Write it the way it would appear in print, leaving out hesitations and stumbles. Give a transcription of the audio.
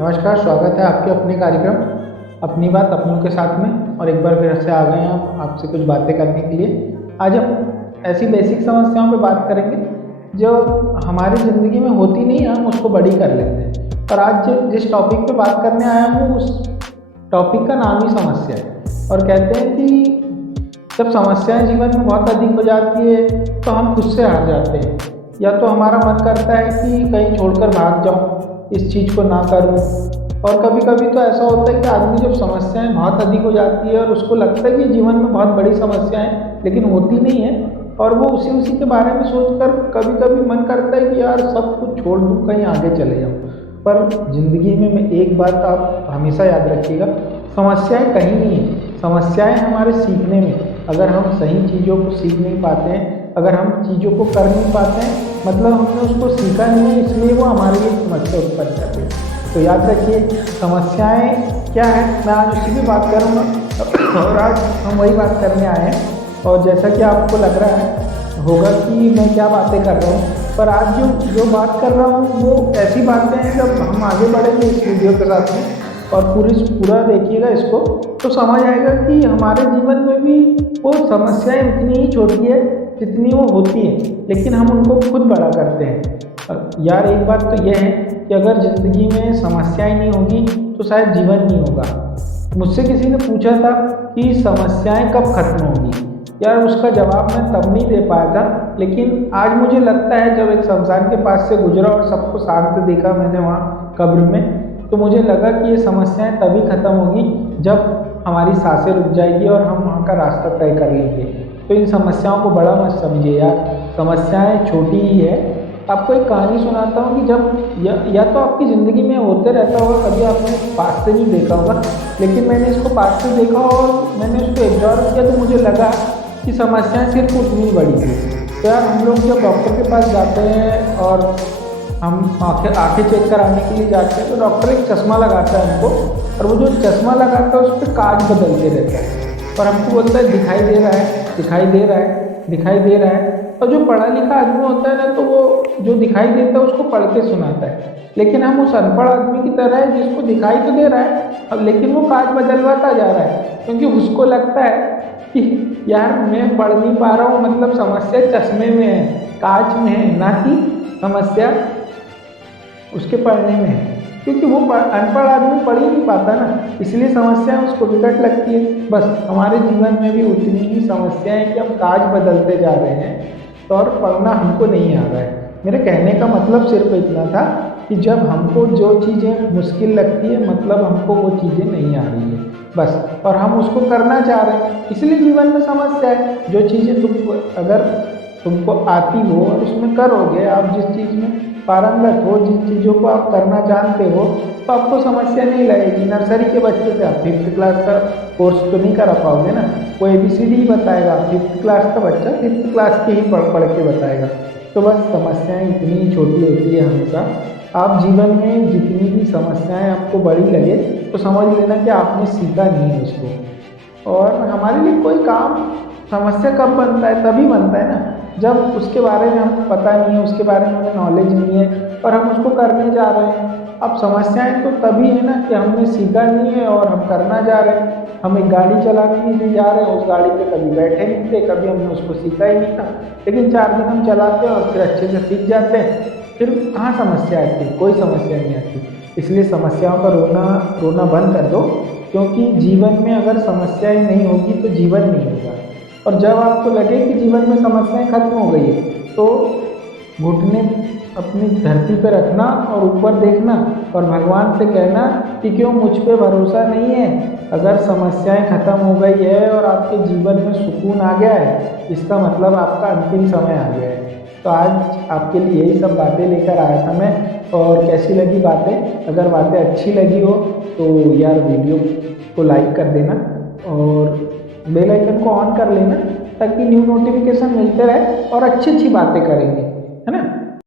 नमस्कार, स्वागत है आपके अपने कार्यक्रम अपनी बात अपनों के साथ में। और एक बार फिर से आ गए हैं हम आपसे कुछ बातें करने के लिए। आज हम ऐसी बेसिक समस्याओं पे बात करेंगे जो हमारी ज़िंदगी में होती नहीं है, हम उसको बड़ी कर लेते हैं। और आज जिस टॉपिक पे बात करने आया हूँ उस टॉपिक का नाम ही समस्या है। और कहते हैं कि जब समस्याएं जीवन में बहुत अधिक हो जाती है तो हम खुद से हार जाते हैं, या तो हमारा मन करता है कि कहीं छोड़कर भाग जाऊं, इस चीज़ को ना करूं। और कभी कभी तो ऐसा होता है कि आदमी जब समस्याएं बहुत अधिक हो जाती है और उसको लगता है कि जीवन में बहुत बड़ी समस्या है लेकिन होती नहीं है, और वो उसी उसी के बारे में सोचकर कभी कभी मन करता है कि यार सब कुछ छोड़ दूं, कहीं आगे चले जाऊं। पर ज़िंदगी में मैं एक बात आप हमेशा याद रखिएगा, समस्याएं कहीं नहीं है, समस्याएं हमारे सीखने में। अगर हम सही चीज़ों को सीख नहीं पाते हैं, अगर हम चीज़ों को कर नहीं पाते हैं, मतलब हमने उसको सीखा नहीं है, इसलिए वो हमारे लिए समस्या उत्पन्न करती है। तो याद रखिए, समस्याएं क्या है, मैं आज उसी की बात करूँगा। और आज हम वही बात करने आए हैं। और जैसा कि आपको लग रहा है होगा कि मैं क्या बातें कर रहा हूँ, पर आज जो बात कर रहा हूँ वो ऐसी बातें हैं, जब हम आगे बढ़ेंगे इस वीडियो के साथ में और पूरा देखिएगा इसको, तो समझ आएगा कि हमारे जीवन में भी वो समस्याएं उतनी ही छोटी है जितनी वो होती है, लेकिन हम उनको खुद बड़ा करते हैं। यार एक बात तो यह है कि अगर ज़िंदगी में समस्याएं नहीं होगी तो शायद जीवन नहीं होगा। मुझसे किसी ने पूछा था कि समस्याएं कब खत्म होगी। यार उसका जवाब मैं तब नहीं दे पाया था, लेकिन आज मुझे लगता है जब एक शमशान के पास से गुजरा और सबको शांत देखा मैंने वहाँ कब्र में, तो मुझे लगा कि ये समस्याएं तभी खत्म होगी जब हमारी सांसें रुक जाएगी और हम वहाँ का रास्ता तय कर लेंगे। तो इन समस्याओं को बड़ा मत समझिए यार, समस्याएं छोटी ही है। आपको एक कहानी सुनाता हूँ कि जब या तो आपकी ज़िंदगी में होते रहता होगा, कभी आपने पास से नहीं देखा होगा, लेकिन मैंने इसको पास से देखा और मैंने उसको एब्जॉर्व किया, तो मुझे लगा कि समस्याएं सिर्फ उतनी ही बड़ी थी। तो यार हम लोग जब डॉक्टर के पास जाते हैं और हम आँखें चेक कराने के लिए जाते हैं, तो डॉक्टर एक चश्मा लगाता है हमको, और वो जो चश्मा लगाता है उस पर कांच बदलते रहता है और हमको बोलता है दिखाई दे रहा है, दिखाई दे रहा है, दिखाई दे रहा है। और जो पढ़ा लिखा आदमी होता है ना, तो वो जो दिखाई देता है उसको पढ़ के सुनाता है, लेकिन हम उस अनपढ़ आदमी की तरह है जिसको दिखाई तो दे रहा है अब, लेकिन वो कांच बदलवाता जा रहा है, क्योंकि उसको लगता है कि यार मैं पढ़ नहीं पा रहा हूँ, मतलब समस्या चश्मे में है, कांच में है, ना कि समस्या उसके पढ़ने में है। क्योंकि वो अनपढ़ आदमी पढ़ ही नहीं पाता ना, इसलिए समस्याएं उसको विकट लगती है। बस हमारे जीवन में भी उतनी ही समस्याएं हैं कि हम काज बदलते जा रहे हैं, तो और पढ़ना हमको नहीं आ रहा है। मेरे कहने का मतलब सिर्फ इतना था कि जब हमको जो चीज़ें मुश्किल लगती है, मतलब हमको वो चीज़ें नहीं आ रही है बस, और हम उसको करना चाह रहे हैं, इसलिए जीवन में समस्या है। जो चीज़ें अगर तुमको आती हो और उसमें करोगे, आप जिस चीज़ में पारंगत हो, जिन चीज़ों को आप करना जानते हो, तो आपको समस्या नहीं लगेगी। नर्सरी के बच्चे से आप 5th क्लास का कोर्स तो नहीं करा पाओगे ना, वो ABCD ही बताएगा, 5th क्लास का बच्चा 5th क्लास की ही पढ़ के बताएगा। तो बस समस्याएं इतनी ही छोटी होती है हमेशा। आप जीवन में जितनी भी समस्याएं आपको बड़ी लगे तो समझ लेना कि आपने सीखा नहीं है उसको। और हमारे लिए कोई काम समस्या कब बनता है, तभी बनता है ना जब उसके बारे में हमको पता नहीं है, उसके बारे में हमें नॉलेज नहीं है और हम उसको करने जा रहे हैं। अब समस्याएं तो तभी है ना कि हमने सीखा नहीं है और हम करना जा रहे हैं। हम एक गाड़ी चलाने के लिए जा रहे हैं, उस गाड़ी पे कभी बैठे नहीं थे, कभी हमने उसको सीखा ही नहीं था, लेकिन 4 दिन हम चलाते हैं और फिर अच्छे से सीख जाते हैं। फिर कहाँ समस्या आती है, कोई समस्या नहीं आती। इसलिए समस्याओं का रोना बंद कर दो, क्योंकि जीवन में अगर समस्याएं नहीं होगी तो जीवन नहीं होगा। और जब आपको लगे कि जीवन में समस्याएं खत्म हो गई है, तो घुटने अपनी धरती पर रखना और ऊपर देखना और भगवान से कहना कि क्यों मुझ पे भरोसा नहीं है। अगर समस्याएं खत्म हो गई है और आपके जीवन में सुकून आ गया है, इसका मतलब आपका अंतिम समय आ गया है। तो आज आपके लिए यही सब बातें लेकर आया था मैं। और कैसी लगी बातें, अगर बातें अच्छी लगी हो तो यार वीडियो को लाइक कर देना और बेल आइकन को ऑन कर लेना, ताकि न्यू नोटिफिकेशन मिलते रहे और अच्छी अच्छी बातें करेंगे, है ना।